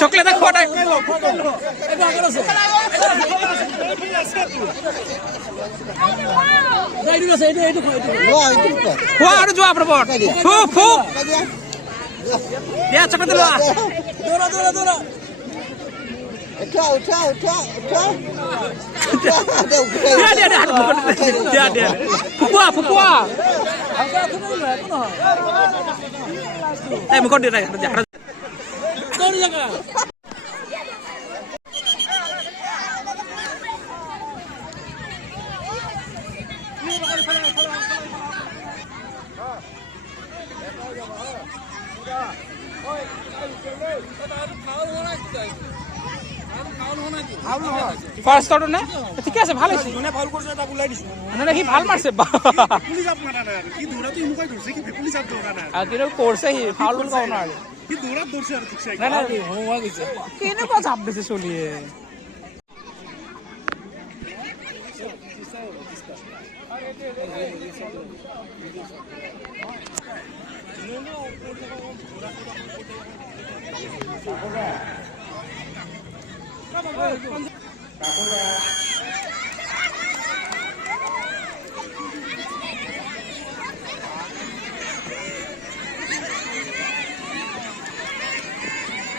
Chocolate খোৱাটাই খোৱা আৰু যোৱা প্ৰবত ফুক ফুক দিয়া চকলেট লোৱা দৌৰা দৌৰা দৌৰা উঠা উঠা উঠা উঠা দিয়া ফুকুৱা ফুকুৱা এই মুখত দিয়া ফার্স্ট অর্ডার না ঠিক আছে ভালো আছে মানে ফাউল করছে তা বুলাই দিছে না হি ভাল মারছে পুলিশ আপ মারা না কি দৌড়া তুই মুকাই ধরছে কি পুলিশ আপ দৌড়া না আর কিরো করছে হি ফাউল কোন না কি দৌড়া দৌড়ছে আর ঠিক আছে না না হোয়া গেছে কেনে কো চাপ দিছে চলিয়ে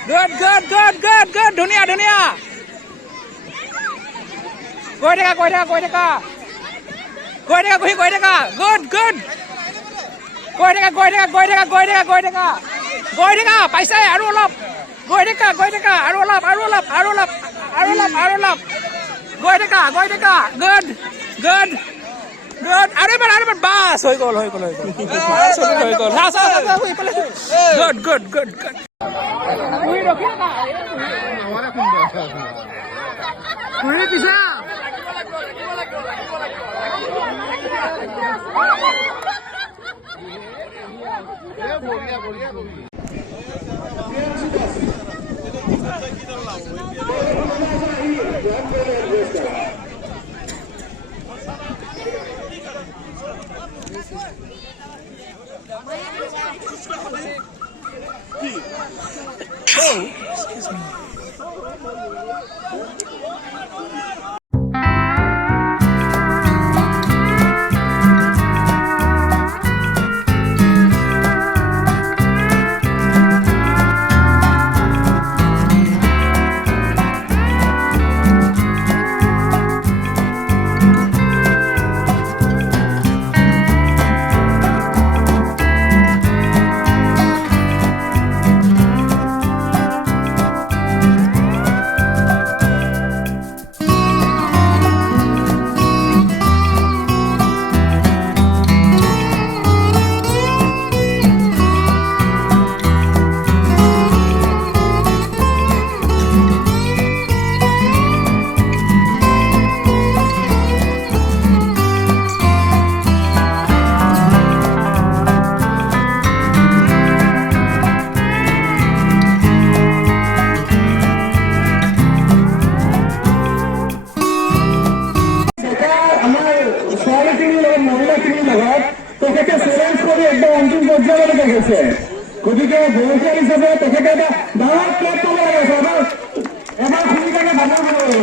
Good, good, good, good, good. Dunia, dunia. Koi deka. Good, good. Koi deka. Paisa aru olap. Koi deka. Aru olap. Koi deka. Good. Aru bar bas. Hoi gol. Good. Kulit bisa. Oh, excuse me. গতিকে volunteer হিসেবে তেখেতে এটা ডাঙৰ plate পাব লাগে এবাৰ খুলি কেনে ভাঙিব লাগে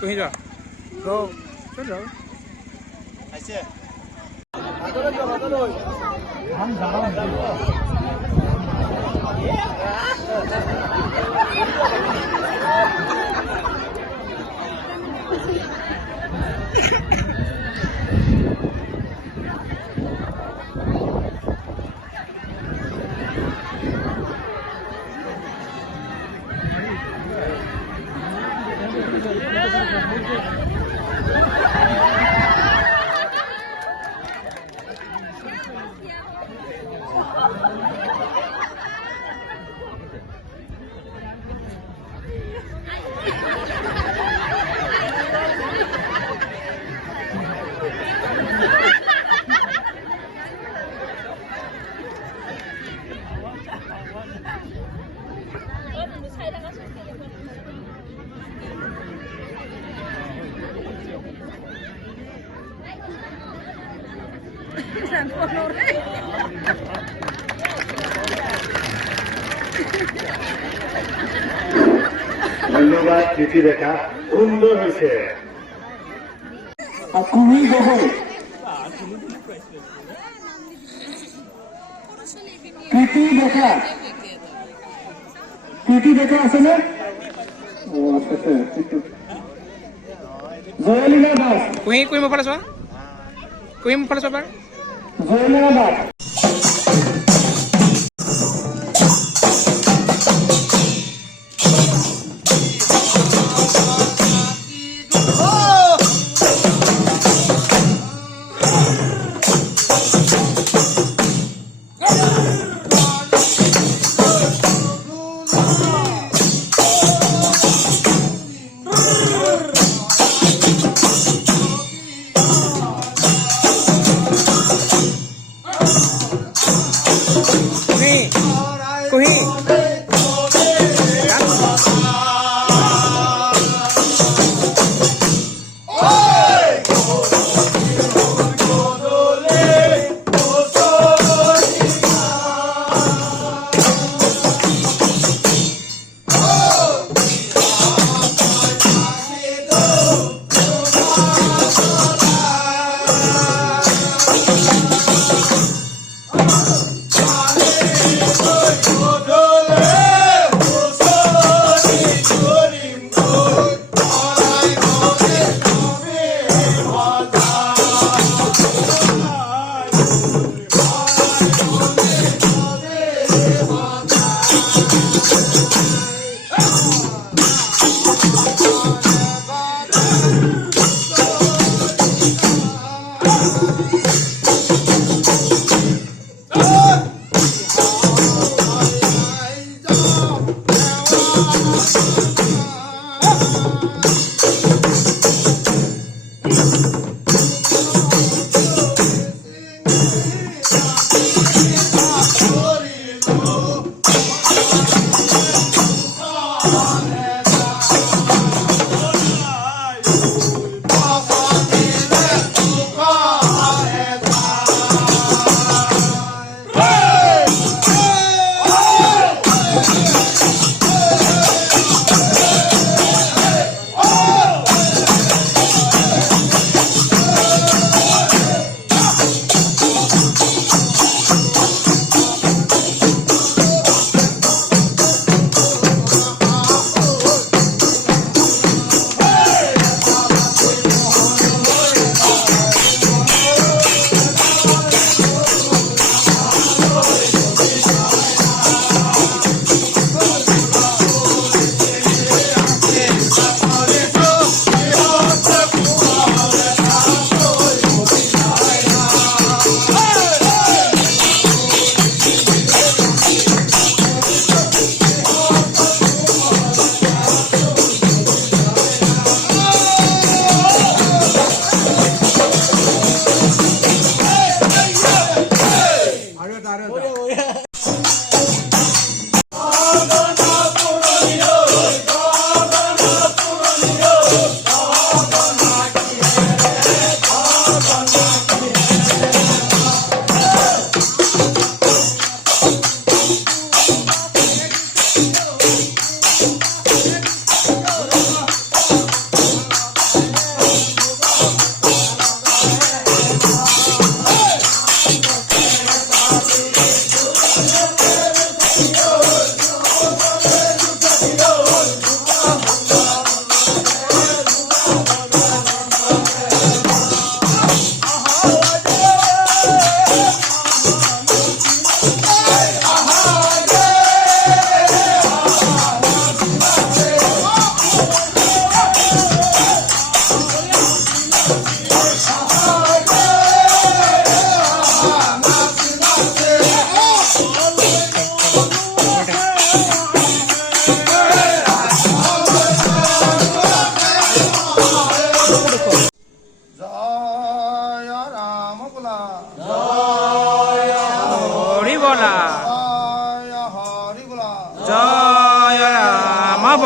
তুমি যা চল যাও ধন্যবাদ প্রীতি দেখা সুন্দর হয়েছে খুবই বহুল প্রীতি দেখা আছে না জয়লীলা দাস কুহিম ফালে চোৱা কুহিম ফালে চোৱা জয়লীলা দাস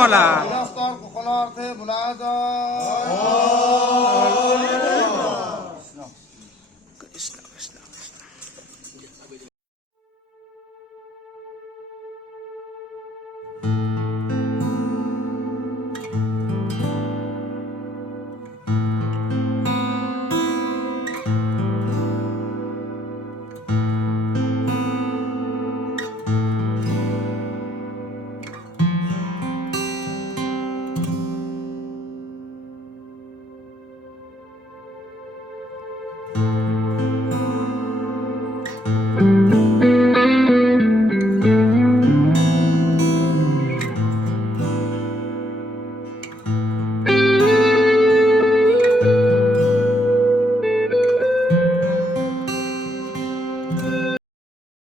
মহলা কুশলাৰ্থে বোলা যায়